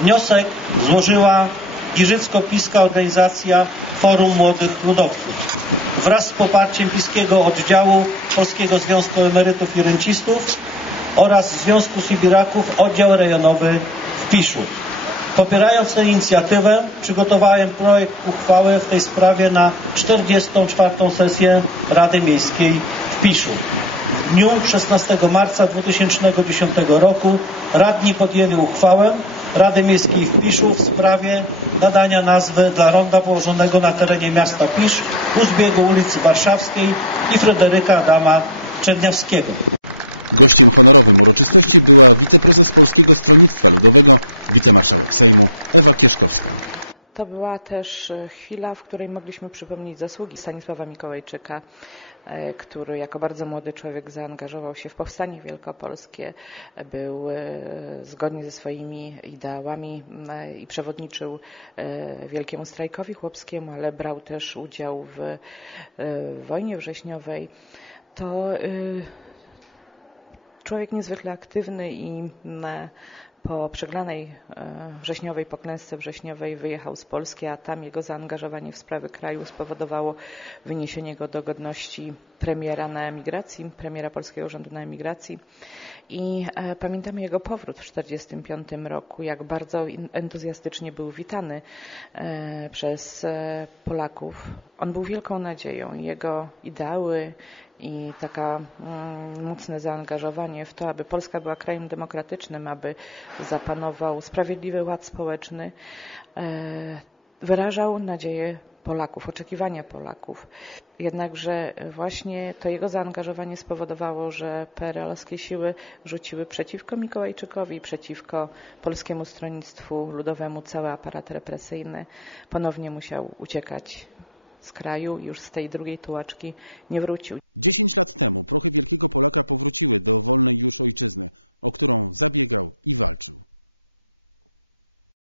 Wniosek złożyła Giżycko-Piska organizacja Forum Młodych Ludowców wraz z poparciem Piskiego Oddziału Polskiego Związku Emerytów i Rencistów oraz Związku Sybiraków Oddział Rejonowy w Piszu. Popierając tę inicjatywę przygotowałem projekt uchwały w tej sprawie na 44. sesję Rady Miejskiej w Piszu. W dniu 16 marca 2010 roku radni podjęli uchwałę Rady Miejskiej w Piszu w sprawie nadania nazwy dla ronda położonego na terenie miasta Pisz u zbiegu ulicy Warszawskiej i Fryderyka Adama Czerniawskiego. To była też e, chwila, w której mogliśmy przypomnieć zasługi Stanisława Mikołajczyka, e, który jako bardzo młody człowiek zaangażował się w powstanie wielkopolskie, był e, zgodnie ze swoimi ideałami i przewodniczył Wielkiemu Strajkowi Chłopskiemu, ale brał też udział w wojnie wrześniowej. To człowiek niezwykle aktywny i po przeglanej e, wrześniowej, po klęsce wrześniowej wyjechał z Polski, a tam jego zaangażowanie w sprawy kraju spowodowało wyniesienie go do godności premiera na emigracji, premiera Polskiego Urzędu na emigracji. I e, pamiętamy jego powrót w 1945 roku, jak bardzo entuzjastycznie był witany e, przez Polaków. On był wielką nadzieją. Jego ideały, i taka mm, mocne zaangażowanie w to, aby Polska była krajem demokratycznym, aby zapanował sprawiedliwy ład społeczny, e, wyrażał nadzieję Polaków, oczekiwania Polaków. Jednakże właśnie to jego zaangażowanie spowodowało, że PRL-owskie siły rzuciły przeciwko Mikołajczykowi, przeciwko Polskiemu Stronnictwu Ludowemu cały aparat represyjny. Ponownie musiał uciekać z kraju, już z tej drugiej tułaczki nie wrócił.